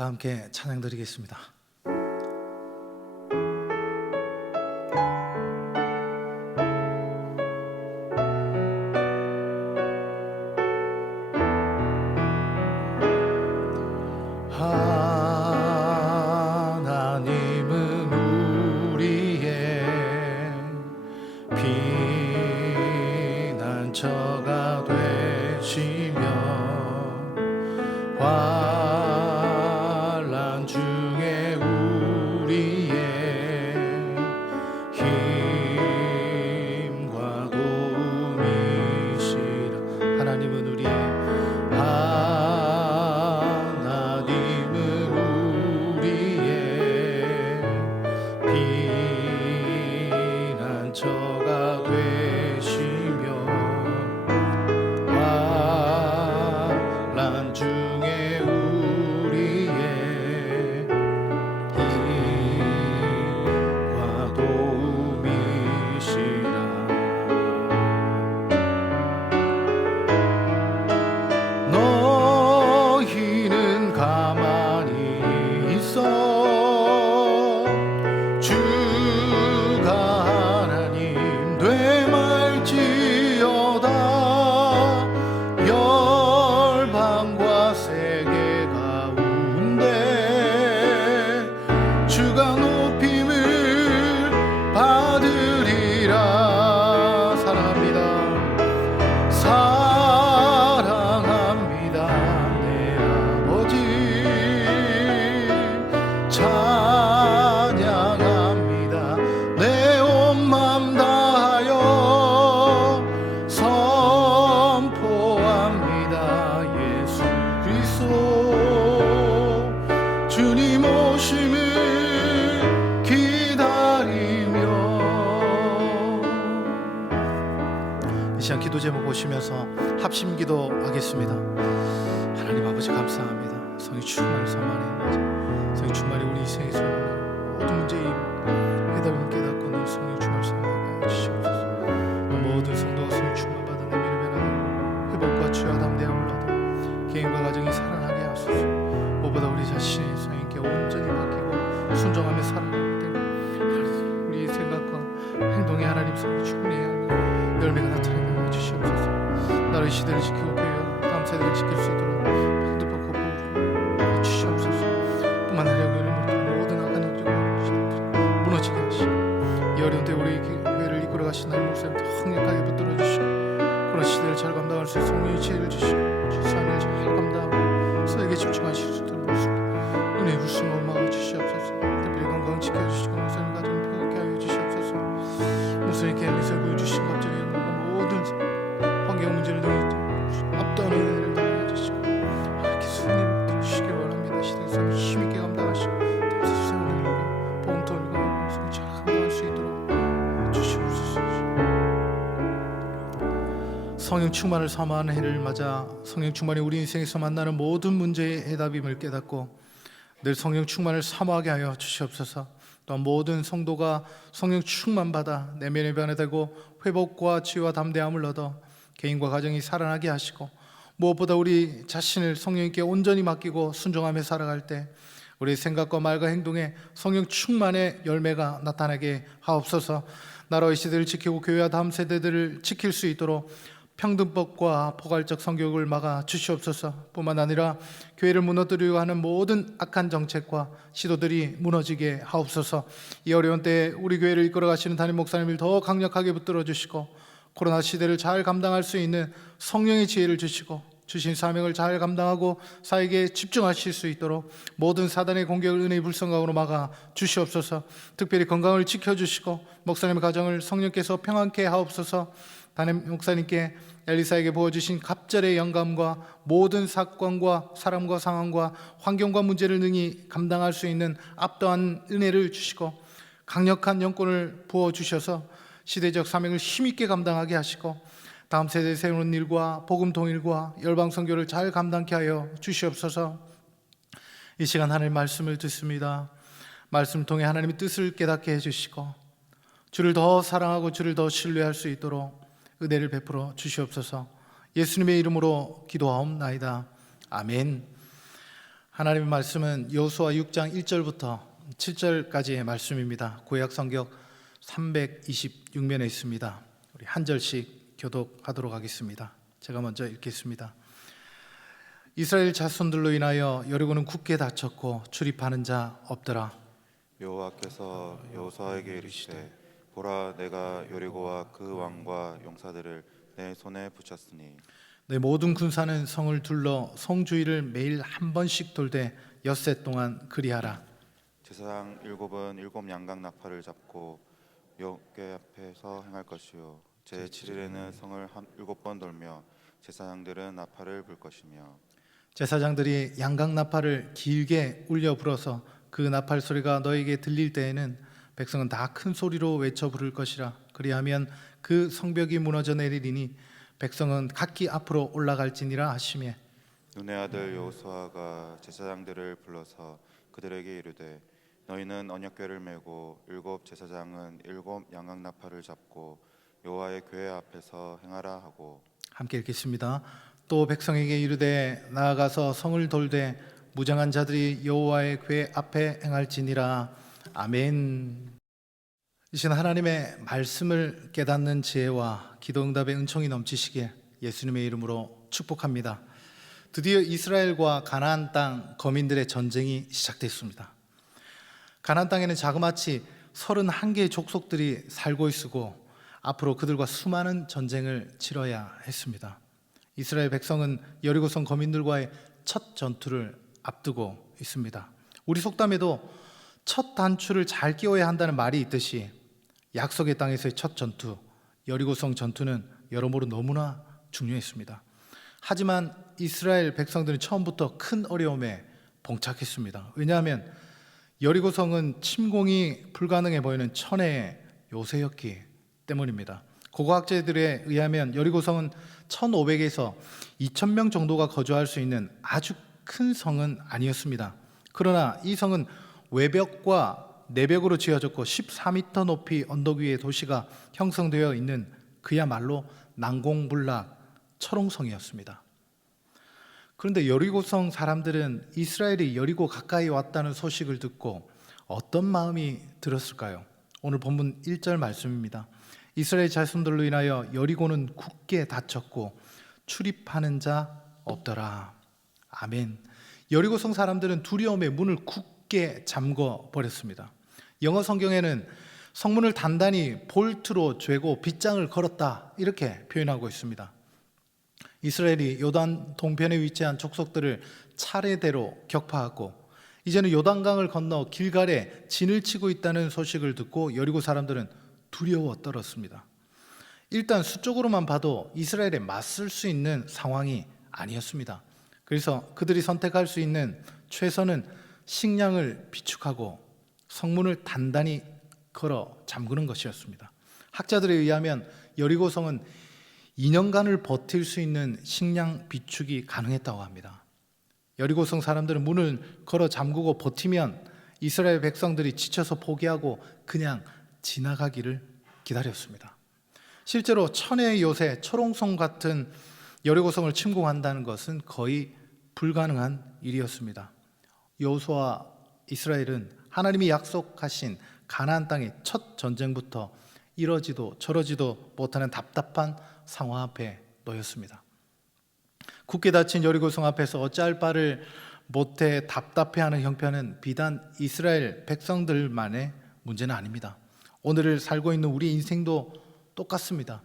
다 함께 찬양 드리겠습니다. 하나님은 우리의 피난처가 되시며 환난 중에 우리의 힘과 도움이시라. 하나님은 우리의 피난처가 되시며 환난 중에 우리의 힘과 도움이시라. 너희는 가만히 있어 열방과 세계 가운데 주가 높임을 받으리라. 사랑합니다, 사랑합니다 내 아버지. 찬양합니다 내 온 맘 다하여 선포합니다 예수 그리스도. 주님 오심을 기다리며. 이 시간 기도 제목 보시면서 합심 기도하겠습니다. 하나님 아버지 감사합니다. 성령 충만을 사모하는 성령 충만이 우리 인생에서 모든 문제의 해답을 깨닫고 늘 성령 충만을 사모하게 해주시옵소서. 모든 성도가 성령 충만 받아 내면을 변화하고 회복과 치유와 담대함을 얻어 개인과 가정이 살아나게 하소서. 무엇보다 우리 자신이 성령께 온전히 맡기고 순종하며 살아갈 때 우리의 생각과 행동에 하나님 성령 충만해야 하는 열매가 나타나게 해주시옵소서. 나라의 시대를 지키고 교회와 다음 세대를 지킬 수 있도록 편집하고 보호해 주시옵소서. 뿐만 아니라 모든 악한 영적을 무너지게 하시고 이 어려운 때 우리 교회를 이끌어 가신 하나님 목사님 더 강력하게 붙들어 주시고 그런 시대를 잘 감당할 수 있는 성령의 지혜를 주시고 삶을 잘 감당하고 서에게 집중하실 수 있도록 은혜의 불순을 막아 주시옵소서. 특별히 건강 지켜주시고 목사님 가정을 평안케 하여 주시옵소서. 목사님께 엘리사 보여주신 갑자기 모든 환경 문제를 등에 압도하는 은혜를 당해 주시고 이렇게 승리를 주시길 바랍니다. 시대에서 힘있게 감당하시고 세상을 이루고 복음 돌고 잘 감당할 수 있도록 주시옵소서. 성령 충만을 사모하는 해를 맞아 성령 충만이 우리 인생에서 만나는 모든 문제의 해답임을 깨닫고 늘 성령 충만을 사모하게 하여 주시옵소서. 또한 모든 성도가 성령 충만 받아 내면의 변화되고 회복과 치유와 담대함을 얻어 개인과 가정이 살아나게 하시고 무엇보다 우리 자신을 성령님께 온전히 맡기고 순종하며 살아갈 때 우리의 생각과 말과 행동에 성령 충만의 열매가 나타나게 하옵소서. 나라의 시대를 지키고 교회와 다음 세대들을 지킬 수 있도록 평등법과 포괄적 성교육을 막아 주시옵소서. 뿐만 아니라 교회를 무너뜨리려고 하는 모든 악한 정책과 시도들이 무너지게 하옵소서. 이 어려운 때에 우리 교회를 이끌어 가시는 담임 목사님을 더 강력하게 붙들어 주시고 코로나 시대를 잘 감당할 수 있는 성령의 지혜를 주시고 주신 사명을 잘 감당하고 사역에 집중하실 수 있도록 모든 사단의 공격을 은혜의 불성각으로 막아 주시옵소서. 특별히 건강을 지켜주시고 목사님의 가정을 성령께서 평안케 하옵소서. 담임 목사님께 엘리사에게 부어주신 갑절의 영감과 모든 사건과 사람과 상황과 환경과 문제를 능히 감당할 수 있는 압도한 은혜를 주시고 강력한 영권을 부어주셔서 시대적 사명을 힘있게 감당하게 하시고 다음 세대에 세우는 일과 복음 통일과 열방 선교를 잘 감당케 하여 주시옵소서. 이 시간 하나님의 말씀을 듣습니다. 말씀 통해 하나님의 뜻을 깨닫게 해주시고 주를 더 사랑하고 주를 더 신뢰할 수 있도록 은혜를 베풀어 주시옵소서. 예수님의 이름으로 기도하옵나이다. 아멘. 하나님의 말씀은 여호수아 6장 1절부터 7절까지의 말씀입니다. 구약 성경 326면에 있습니다. 우리 한 절씩 교독하도록 하겠습니다. 제가 먼저 읽겠습니다. 이스라엘 자손들로 인하여 여리고는 굳게 닫혔고 출입하는 자 없더라. 여호와께서 여호수아에게 이르시되 보라, 내가 여리고와 그 왕과 용사들을 내 손에 붙였으니 내 모든 군사는 성을 둘러 성 주위를 매일 한 번씩 돌되 엿새 동안 그리하라. 제사장 일곱은 일곱 양각 나팔을 잡고 여호와께 앞에서 행할 것이요 제 7일에는 성을 일곱 번 돌며 제사장들은 나팔을 불 것이며 제사장들이 양각 나팔을 길게 울려 불어서 그 나팔 소리가 너에게 들릴 때에는 백성은 다 큰 소리로 외쳐 부를 것이라. 그리하면 그 성벽이 무너져 내리리니 백성은 각기 앞으로 올라갈지니라 하시며 눈의 아들 여호수아가 제사장들을 불러서 그들에게 이르되 너희는 언약궤를 메고 일곱 제사장은 일곱 양각 나팔을 잡고 여호와의 궤 앞에서 행하라 하고. 함께 읽겠습니다. 또 백성에게 이르되 나아가서 성을 돌되 무장한 자들이 여호와의 궤 앞에 행할지니라. 아멘. 이 시간 하나님의 말씀을 깨닫는 지혜와 기도응답의 은총이 넘치시길 예수님의 이름으로 축복합니다. 드디어 이스라엘과 가나안 땅 거민들의 전쟁이 시작됐습니다. 가나안 땅에는 자그마치 31개의 족속들이 살고 있고 앞으로 그들과 수많은 전쟁을 치러야 했습니다. 이스라엘 백성은 여리고성 거민들과의 첫 전투를 앞두고 있습니다. 우리 속담에도 첫 단추를 잘 끼워야 한다는 말이 있듯이 약속의 땅에서의 첫 전투, 여리고성 전투는 여러모로 너무나 중요했습니다. 하지만 이스라엘 백성들은 처음부터 큰 어려움에 봉착했습니다. 왜냐하면 여리고성은 침공이 불가능해 보이는 천혜의 요새였기 때문입니다. 고고학자들에 의하면 여리고성은 1,500에서 2,000명 정도가 거주할 수 있는 아주 큰 성은 아니었습니다. 그러나 이 성은 외벽과 내벽으로 지어졌고 14m 높이 언덕 위에 도시가 형성되어 있는 그야말로 난공불락 철옹성이었습니다. 그런데 여리고성 사람들은 이스라엘이 여리고 가까이 왔다는 소식을 듣고 어떤 마음이 들었을까요? 오늘 본문 1절 말씀입니다. 이스라엘 자손들로 인하여 여리고는 굳게 닫혔고 출입하는 자 없더라. 아멘. 여리고성 사람들은 두려움에 문을 굳게 잠궈 버렸습니다. 영어 성경에는 성문을 단단히 볼트로 쬐고 빗장을 걸었다 이렇게 표현하고 있습니다. 이스라엘이 요단 동편에 위치한 족속들을 차례대로 격파하고 이제는 요단강을 건너 길갈에 진을 치고 있다는 소식을 듣고 여리고 사람들은 두려워 떨었습니다. 일단 수적으로만 봐도 이스라엘에 맞설 수 있는 상황이 아니었습니다. 그래서 그들이 선택할 수 있는 최선은 식량을 비축하고 성문을 단단히 걸어 잠그는 것이었습니다. 학자들에 의하면 여리고성은 2년간을 버틸 수 있는 식량 비축이 가능했다고 합니다. 여리고성 사람들은 문을 걸어 잠그고 버티면 이스라엘 백성들이 지쳐서 포기하고 그냥 지나가기를 기다렸습니다. 실제로 천혜의 요새 철옹성 같은 여리고성을 침공한다는 것은 거의 불가능한 일이었습니다. 여호수아와 이스라엘은 하나님이 약속하신 가나안 땅의 첫 전쟁부터 이러지도 저러지도 못하는 답답한 상황 앞에 놓였습니다. 굳게 닫힌 여리고성 앞에서 어찌할 바를 못해 답답해하는 형편은 비단 이스라엘 백성들만의 문제는 아닙니다. 오늘을 살고 있는 우리 인생도 똑같습니다.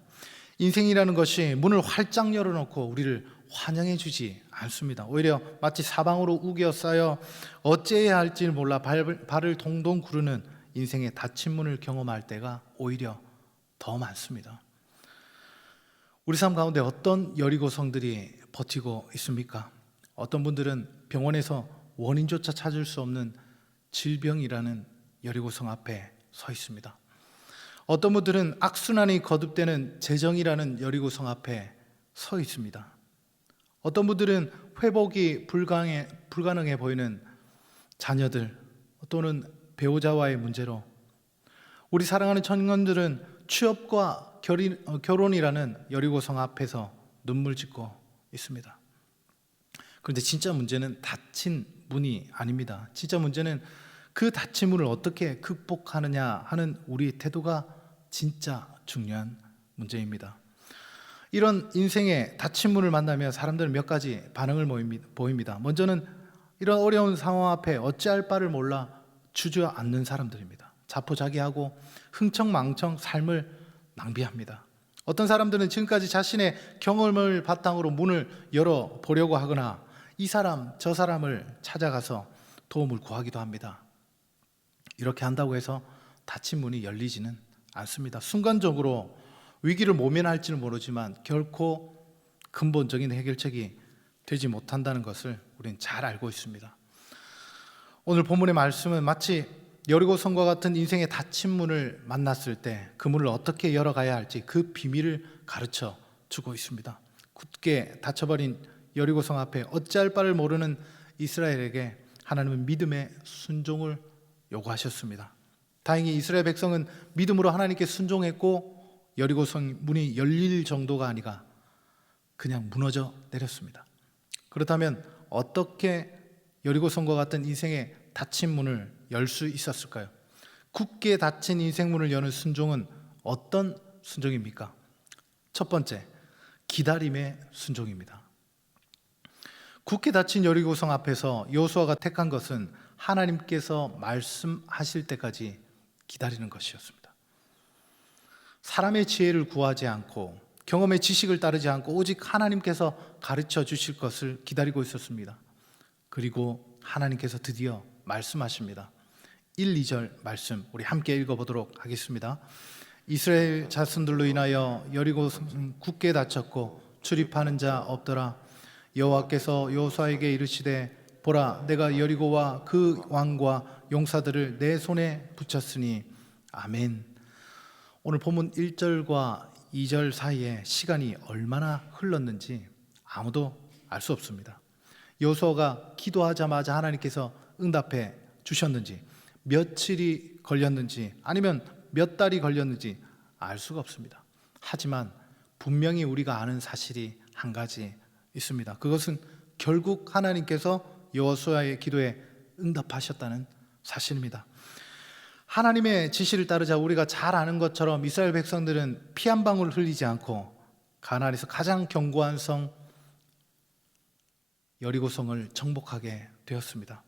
인생이라는 것이 문을 활짝 열어놓고 우리를 환영해 주지 않습니다. 오히려 마치 사방으로 우겨싸여 어찌해야 할지 몰라 발을 동동 구르는 인생의 닫힌 문을 경험할 때가 오히려 더 많습니다. 우리 삶 가운데 어떤 여리고성들이 버티고 있습니까? 어떤 분들은 병원에서 원인조차 찾을 수 없는 질병이라는 여리고성 앞에 서 있습니다. 어떤 분들은 악순환이 거듭되는 재정이라는 여리고성 앞에 서 있습니다. 어떤 분들은 회복이 불가능해 보이는 자녀들 또는 배우자와의 문제로, 우리 사랑하는 청년들은 취업과 결혼이라는 여리고성 앞에서 눈물 짓고 있습니다. 그런데 진짜 문제는 닫힌 문이 아닙니다. 진짜 문제는 그 닫힌 문을 어떻게 극복하느냐 하는 우리 태도가 진짜 중요한 문제입니다. 이런 인생의 닫힌 문을 만나면 사람들은 몇 가지 반응을 보입니다. 먼저는 이런 어려운 상황 앞에 어찌할 바를 몰라 주저앉는 사람들입니다. 자포자기하고 흥청망청 삶을 낭비합니다. 어떤 사람들은 지금까지 자신의 경험을 바탕으로 문을 열어보려고 하거나 이 사람 저 사람을 찾아가서 도움을 구하기도 합니다. 이렇게 한다고 해서 닫힌 문이 열리지는 않습니다. 순간적으로 위기를 모면할지는 모르지만 결코 근본적인 해결책이 되지 못한다는 것을 우리는 잘 알고 있습니다. 오늘 본문의 말씀은 마치 여리고성과 같은 인생의 닫힌 문을 만났을 때 그 문을 어떻게 열어가야 할지 그 비밀을 가르쳐 주고 있습니다. 굳게 닫혀버린 여리고성 앞에 어찌할 바를 모르는 이스라엘에게 하나님은 믿음의 순종을 요구하셨습니다. 다행히 이스라엘 백성은 믿음으로 하나님께 순종했고 여리고성 문이 열릴 정도가 아니라 그냥 무너져 내렸습니다. 그렇다면 어떻게 여리고성과 같은 인생의 닫힌 문을 열 수 있었을까요? 굳게 닫힌 인생 문을 여는 순종은 어떤 순종입니까? 첫 번째, 기다림의 순종입니다. 굳게 닫힌 여리고성 앞에서 여호수아가 택한 것은 하나님께서 말씀하실 때까지 기다리는 것이었습니다. 사람의 지혜를 구하지 않고 경험의 지식을 따르지 않고 오직 하나님께서 가르쳐 주실 것을 기다리고 있었습니다. 그리고 하나님께서 드디어 말씀하십니다. 1, 2절 말씀 우리 함께 읽어보도록 하겠습니다. 이스라엘 자손들로 인하여 여리고성은 굳게 닫혔고 출입하는 자 없더라. 여호와께서 여호수아에게 이르시되 보라 내가 여리고와 그 왕과 용사들을 내 손에 붙였으니 아멘. 오늘 본문 1절과 2절 사이에 시간이 얼마나 흘렀는지 아무도 알 수 없습니다. 여호수아가 기도하자마자 하나님께서 응답해 주셨는지 며칠이 걸렸는지 아니면 몇 달이 걸렸는지 알 수가 없습니다. 하지만 분명히 우리가 아는 사실이 한 가지 있습니다. 그것은 결국 하나님께서 여호수아의 기도에 응답하셨다는 사실입니다. 하나님의 지시를 따르자 우리가 잘 아는 것처럼 이스라엘 백성들은 피 한 방울 흘리지 않고 가나안에서 가장 견고한 성 여리고성을 정복하게 되었습니다.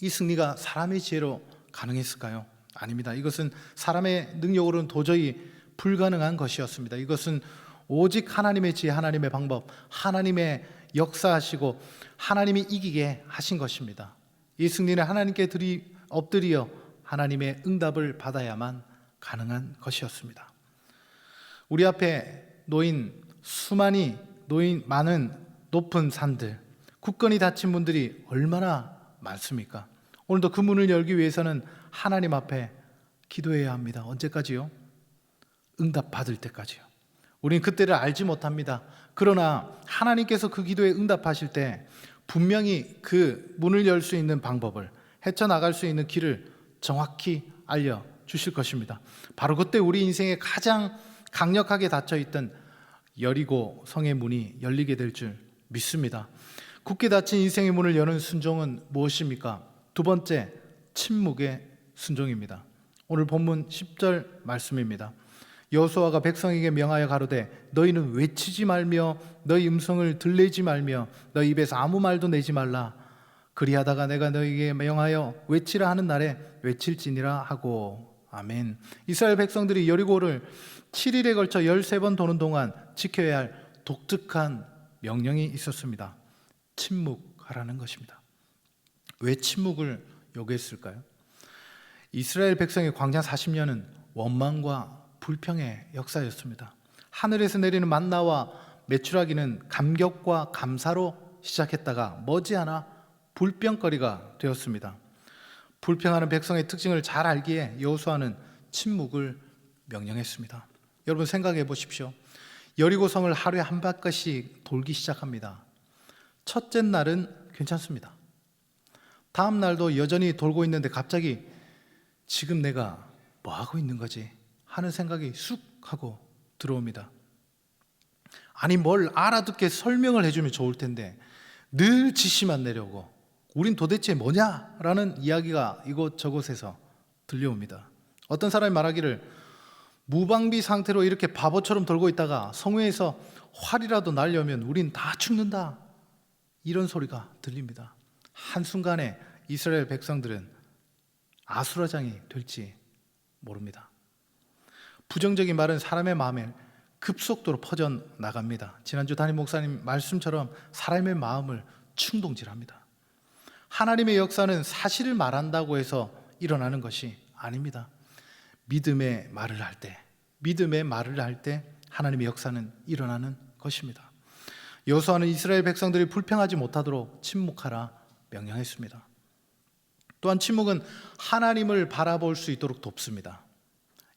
이 승리가 사람의 지혜로 가능했을까요? 아닙니다. 이것은 사람의 능력으로는 도저히 불가능한 것이었습니다. 이것은 오직 하나님의 지혜, 하나님의 방법, 하나님의 역사하시고 하나님이 이기게 하신 것입니다. 이 승리는 하나님께 엎드려 하나님의 응답을 받아야만 가능한 것이었습니다. 우리 앞에 놓인 많은 높은 산들, 굳건히 닫힌 문들이 얼마나 많습니까? 오늘도 그 문을 열기 위해서는 하나님 앞에 기도해야 합니다. 언제까지요? 응답 받을 때까지요. 우리는 그때를 알지 못합니다. 그러나 하나님께서 그 기도에 응답하실 때 분명히 그 문을 열 수 있는 방법을, 헤쳐나갈 수 있는 길을 정확히 알려주실 것입니다. 바로 그때 우리 인생에 가장 강력하게 닫혀있던 여리고 성의 문이 열리게 될 줄 믿습니다. 굳게 닫힌 인생의 문을 여는 순종은 무엇입니까? 두 번째, 침묵의 순종입니다. 오늘 본문 10절 말씀입니다. 여호수아가 백성에게 명하여 가로되 너희는 외치지 말며 너희 음성을 들리지 말며 너희 입에서 아무 말도 내지 말라. 그리하다가 내가 너희에게 명하여 외치라 하는 날에 외칠지니라 하고. 아멘. 이스라엘 백성들이 여리고를 7일에 걸쳐 13번 도는 동안 지켜야 할 독특한 명령이 있었습니다. 침묵하라는 것입니다. 왜 침묵을 요구했을까요? 이스라엘 백성의 광야 40년은 원망과 불평의 역사였습니다. 하늘에서 내리는 만나와 메추라기는 감격과 감사로 시작했다가 머지않아 불평거리가 되었습니다. 불평하는 백성의 특징을 잘 알기에 여호수아는 침묵을 명령했습니다. 여러분 생각해 보십시오. 여리고성을 하루에 한 바퀴씩 돌기 시작합니다. 첫째 날은 괜찮습니다. 다음 날도 여전히 돌고 있는데 갑자기 지금 내가 뭐 하고 있는 거지 하는 생각이 쑥 하고 들어옵니다. 아니 뭘 알아듣게 설명을 해주면 좋을 텐데 늘 지시만 내려오고 우린 도대체 뭐냐라는 이야기가 이곳저곳에서 들려옵니다. 어떤 사람이 말하기를 무방비 상태로 이렇게 바보처럼 돌고 있다가 성회에서 활이라도 날려면 우린 다 죽는다, 이런 소리가 들립니다. 한순간에 이스라엘 백성들은 아수라장이 될지 모릅니다. 부정적인 말은 사람의 마음에 급속도로 퍼져나갑니다. 지난주 담임 목사님 말씀처럼 사람의 마음을 충동질합니다. 하나님의 역사는 사실을 말한다고 해서 일어나는 것이 아닙니다. 믿음의 말을 할 때 하나님의 역사는 일어나는 것입니다. 여호수아는 이스라엘 백성들이 불평하지 못하도록 침묵하라 명령했습니다. 또한 침묵은 하나님을 바라볼 수 있도록 돕습니다.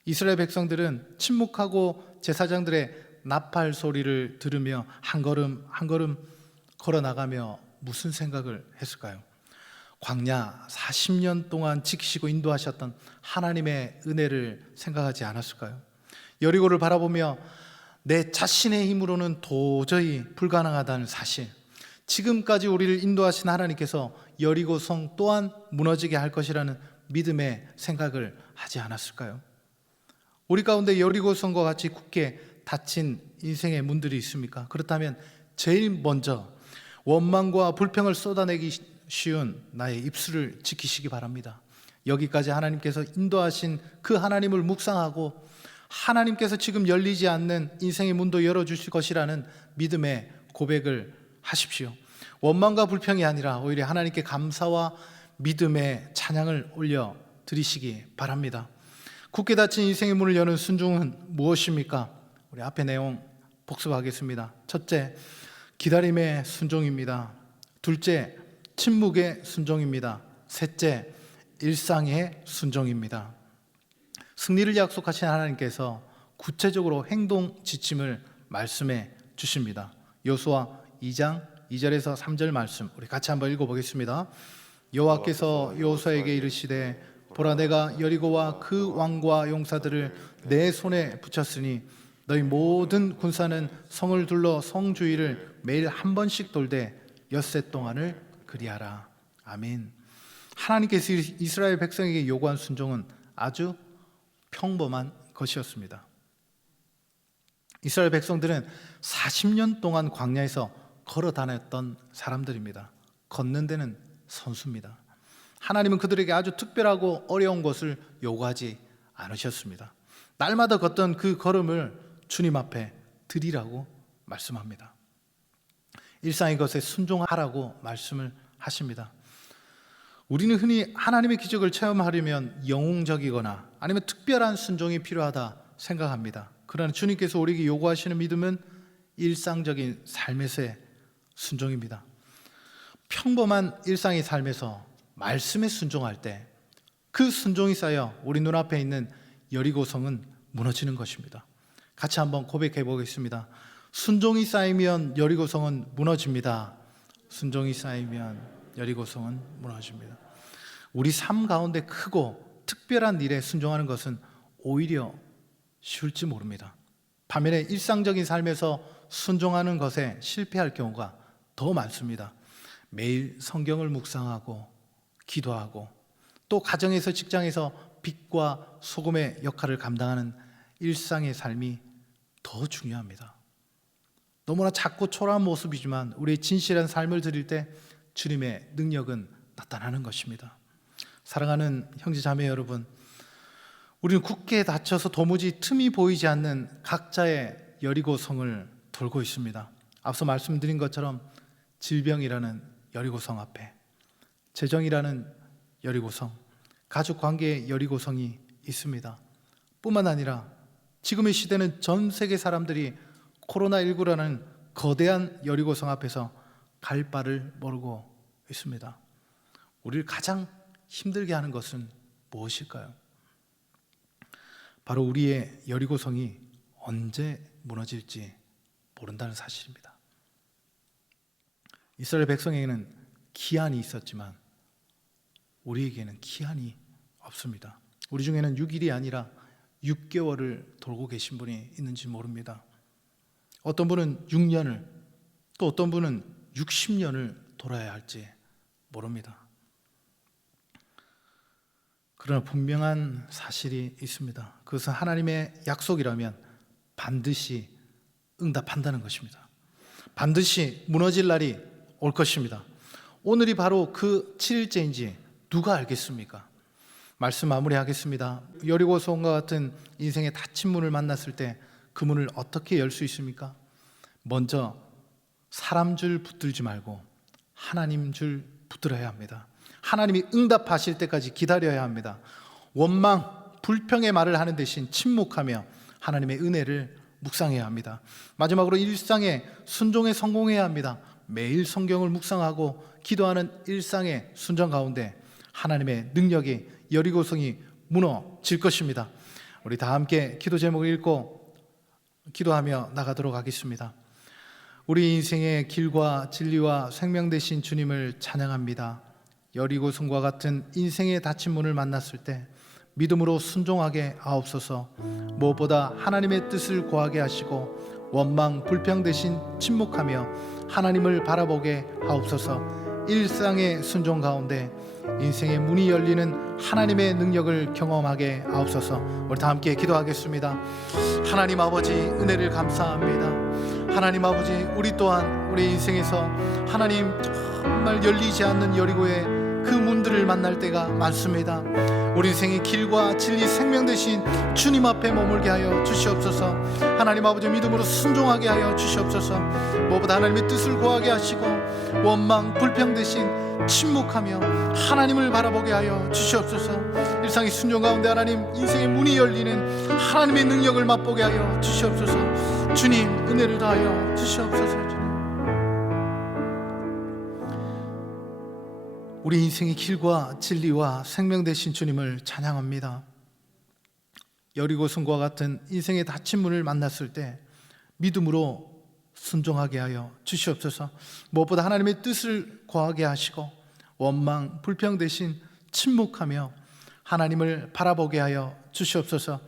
이스라엘 백성들은 침묵하고 제사장들의 나팔 소리를 들으며 한 걸음 한 걸음 걸어 나가며 무슨 생각을 했을까요? 광야 40년 동안 지키시고 인도하셨던 하나님의 은혜를 생각하지 않았을까요? 여리고를 바라보며 내 자신의 힘으로는 도저히 불가능하다는 사실, 지금까지 우리를 인도하신 하나님께서 여리고 성 또한 무너지게 할 것이라는 믿음의 생각을 하지 않았을까요? 우리 가운데 여리고 성과 같이 굳게 닫힌 인생의 문들이 있습니까? 그렇다면 제일 먼저 원망과 불평을 쏟아내기 쉬운 나의 입술을 지키시기 바랍니다. 여기까지 하나님께서 인도하신 그 하나님을 묵상하고 하나님께서 지금 열리지 않는 인생의 문도 열어주실 것이라는 믿음의 고백을 하십시오. 원망과 불평이 아니라 오히려 하나님께 감사와 믿음의 찬양을 올려 드리시기 바랍니다. 굳게 닫힌 인생의 문을 여는 순종은 무엇입니까? 우리 앞에 내용 복습하겠습니다. 첫째, 기다림의 순종입니다. 둘째, 침묵의 순종입니다. 셋째, 일상의 순종입니다. 승리를 약속하신 하나님께서 구체적으로 행동 지침을 말씀해 주십니다. 여호수아 2장 2절에서 3절 말씀 우리 같이 한번 읽어보겠습니다. 여호와께서 여호수아에게 이르시되 보라, 내가 여리고와 그 왕과 용사들을 내 손에 붙였으니 너희 모든 군사는 성을 둘러 성 주위를 매일 한 번씩 돌되 엿새 동안을 그리하라. 아멘. 하나님께서 이스라엘 백성에게 요구한 순종은 아주 평범한 것이었습니다. 이스라엘 백성들은 40년 동안 광야에서 걸어 다녔던 사람들입니다. 걷는 데는 선수입니다. 하나님은 그들에게 아주 특별하고 어려운 것을 요구하지 않으셨습니다. 날마다 걷던 그 걸음을 주님 앞에 드리라고 말씀합니다. 일상의 것에 순종하라고 말씀을 하십니다. 우리는 흔히 하나님의 기적을 체험하려면 영웅적이거나 아니면 특별한 순종이 필요하다 생각합니다. 그러나 주님께서 우리에게 요구하시는 믿음은 일상적인 삶에서의 순종입니다. 평범한 일상의 삶에서 말씀에 순종할 때 그 순종이 쌓여 우리 눈앞에 있는 여리고성은 무너지는 것입니다. 같이 한번 고백해 보겠습니다. 순종이 쌓이면 여리고성은 무너집니다. 순종이 쌓이면 여리고성은 무너집니다. 우리 삶 가운데 크고 특별한 일에 순종하는 것은 오히려 쉬울지 모릅니다. 반면에 일상적인 삶에서 순종하는 것에 실패할 경우가 더 많습니다. 매일 성경을 묵상하고 기도하고 또 가정에서 직장에서 빛과 소금의 역할을 감당하는 일상의 삶이 더 중요합니다. 너무나 작고 초라한 모습이지만 우리의 진실한 삶을 드릴 때 주님의 능력은 나타나는 것입니다. 사랑하는 형제 자매 여러분, 우리는 굳게 닫혀서 도무지 틈이 보이지 않는 각자의 여리고성을 돌고 있습니다. 앞서 말씀드린 것처럼 질병이라는 여리고성 앞에, 재정이라는 여리고성, 가족관계의 여리고성이 있습니다. 뿐만 아니라 지금의 시대는 전 세계 사람들이 코로나19라는 거대한 여리고성 앞에서 갈 바를 모르고 있습니다. 우리를 가장 힘들게 하는 것은 무엇일까요? 바로 우리의 여리고성이 언제 무너질지 모른다는 사실입니다. 이스라엘 백성에게는 기한이 있었지만 우리에게는 기한이 없습니다. 우리 중에는 6일이 아니라 6개월을 돌고 계신 분이 있는지 모릅니다. 어떤 분은 6년을, 또 어떤 분은 60년을 돌아야 할지 모릅니다. 그러나 분명한 사실이 있습니다. 그것은 하나님의 약속이라면 반드시 응답한다는 것입니다. 반드시 무너질 날이 올 것입니다. 오늘이 바로 그 7일째인지 누가 알겠습니까? 말씀 마무리하겠습니다. 여리고성과 같은 인생의 닫힌 문을 만났을 때 그 문을 어떻게 열 수 있습니까? 먼저 사람 줄 붙들지 말고 하나님 줄 붙들어야 합니다. 하나님이 응답하실 때까지 기다려야 합니다. 원망, 불평의 말을 하는 대신 침묵하며 하나님의 은혜를 묵상해야 합니다. 마지막으로 일상의 순종에 성공해야 합니다. 매일 성경을 묵상하고 기도하는 일상의 순종 가운데 하나님의 능력이 여리고성이 무너질 것입니다. 우리 다 함께 기도 제목을 읽고 기도하며 나가도록 하겠습니다. 우리 인생의 길과 진리와 생명 되신 주님을 찬양합니다. 여리고성과 같은 인생의 닫힌 문을 만났을 때 믿음으로 순종하게 하옵소서. 무엇보다 하나님의 뜻을 구하게 하시고 원망, 불평 대신 침묵하며 하나님을 바라보게 하옵소서. 일상의 순종 가운데 인생의 문이 열리는 하나님의 능력을 경험하게 하옵소서. 우리 다 함께 기도하겠습니다. 하나님 아버지, 은혜를 감사합니다. 하나님 아버지, 우리 또한 우리 인생에서 하나님 정말 열리지 않는 여리고의 그 문들을 만날 때가 많습니다. 우리 인생의 길과 진리 생명 되신 주님 앞에 머물게 하여 주시옵소서. 하나님 아버지, 믿음으로 순종하게 하여 주시옵소서. 무엇보다 하나님의 뜻을 구하게 하시고 원망, 불평 대신 침묵하며 하나님을 바라보게 하여 주시옵소서. 일상의 순종 가운데 하나님 인생의 문이 열리는 하나님의 능력을 맛보게 하여 주시옵소서. 주님, 은혜를 다하여 주시옵소서. 우리 인생의 길과 진리와 생명 되신 주님을 찬양합니다. 여리고성과 같은 인생의 닫힌 문을 만났을 때 믿음으로 순종하게 하여 주시옵소서. 무엇보다 하나님의 뜻을 구하게 하시고 원망, 불평 대신 침묵하며 하나님을 바라보게 하여 주시옵소서.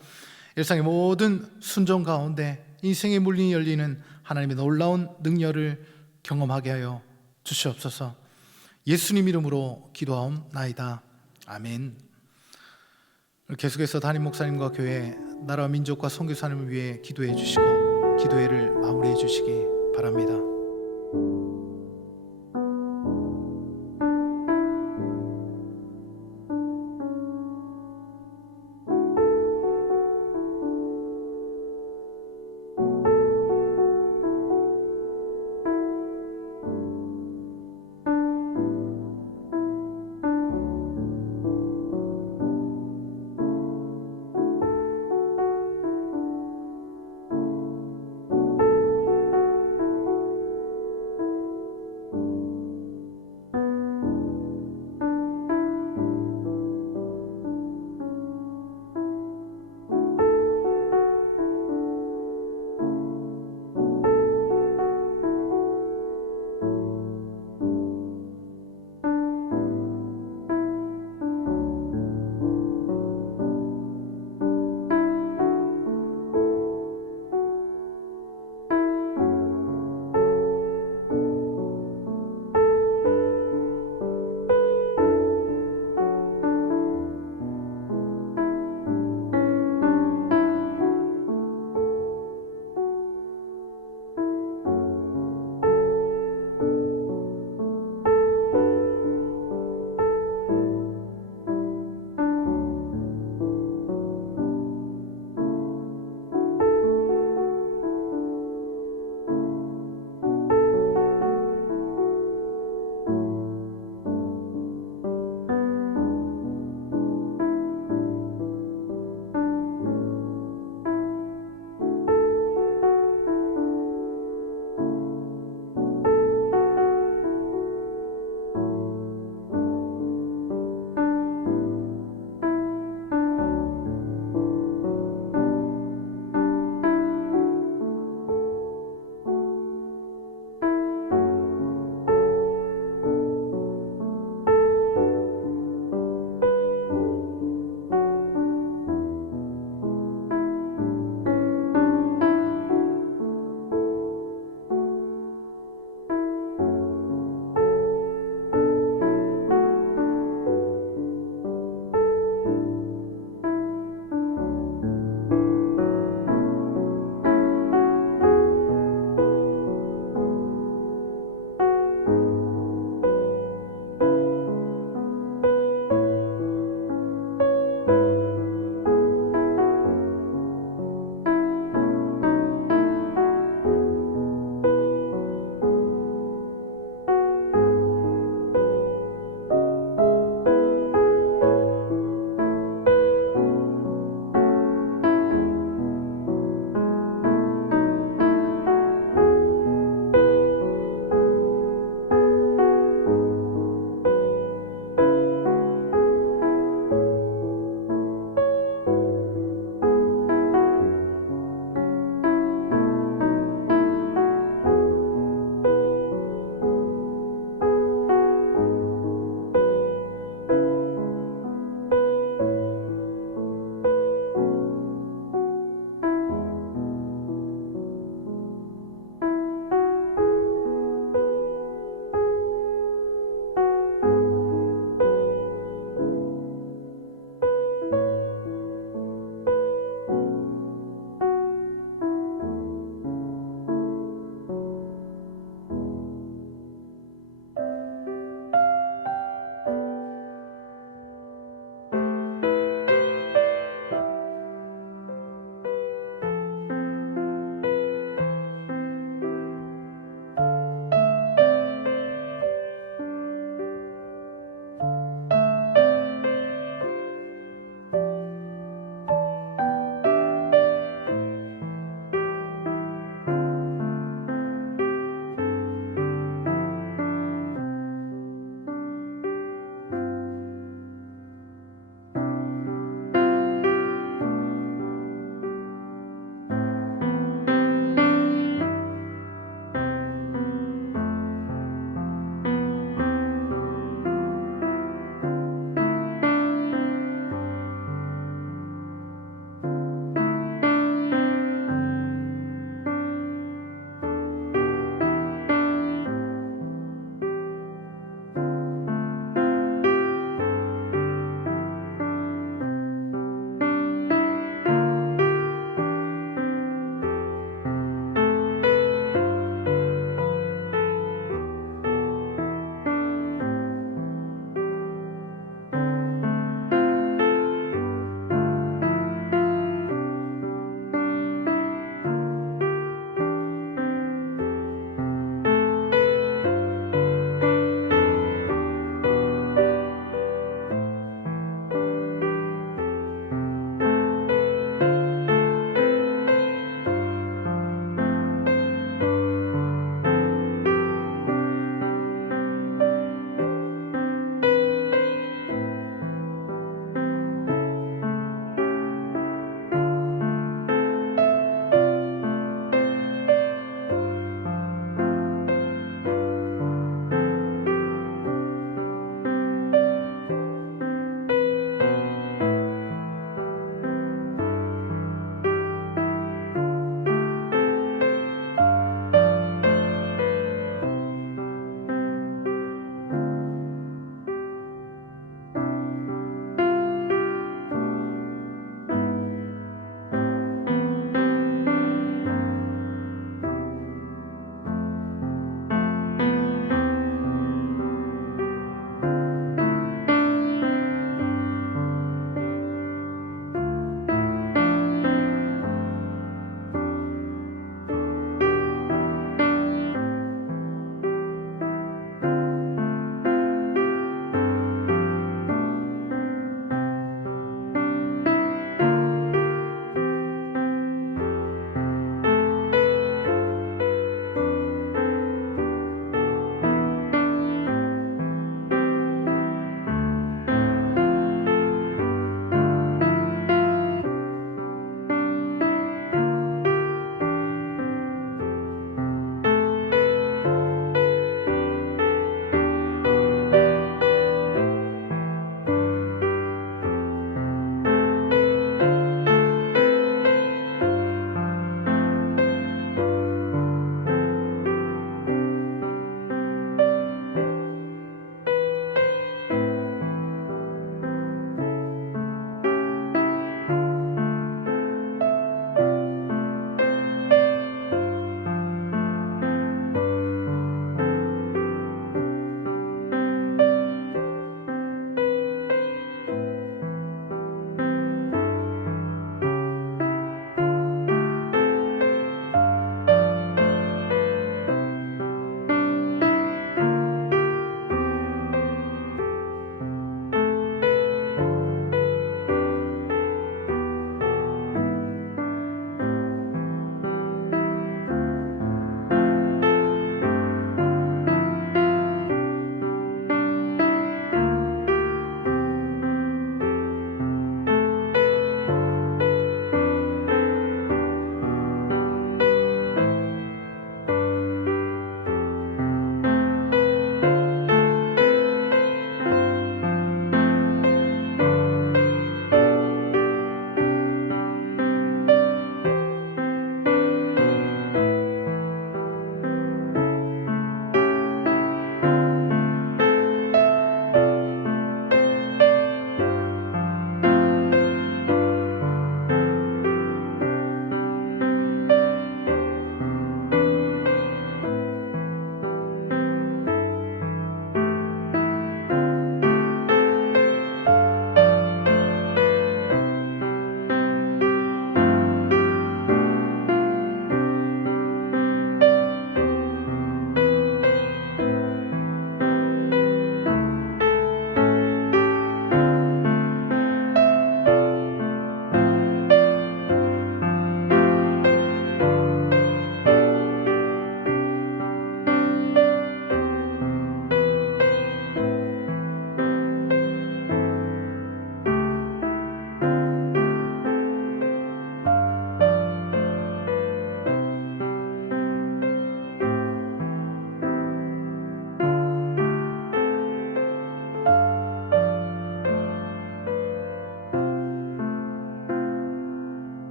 일상의 모든 순종 가운데 인생의 문이 열리는 하나님의 놀라운 능력을 경험하게 하여 주시옵소서. 예수님 이름으로 기도하옵나이다. 아멘. 계속해서 담임 목사님과 교회, 나라와 민족과 선교사님을 위해 기도해 주시고 기도회를 마무리해 주시기 바랍니다.